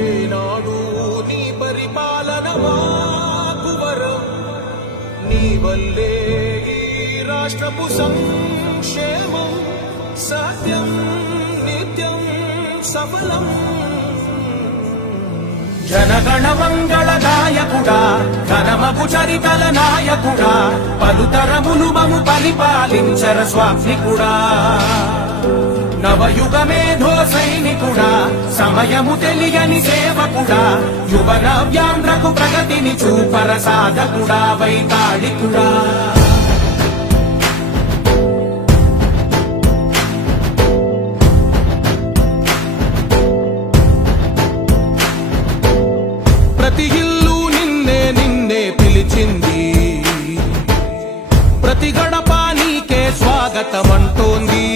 ఏనాడు నీ పరిపాలన మాకు వరం, నీ వల్లే ఈ రాష్ట్రపు సంక్షేమం సత్యం నిత్యం సఫలం. జనగణ మంగళ నాయకుడా, ఘనమగు చరితల నాయకుడా, పలుతరములు మము పరిపాలించర స్వామికుడా. నవయుగ మేధో సైనికుడా, సమయము తెలియని సేవకుడా, యువన వ్యాంధ్రకు ప్రగతిని చూపర సాధకుడా, వైతాళికుడా. ప్రతి ఇల్లు నిన్నే నిన్నే పిలిచింది, ప్రతి గడప నీకే స్వాగతమంటోంది.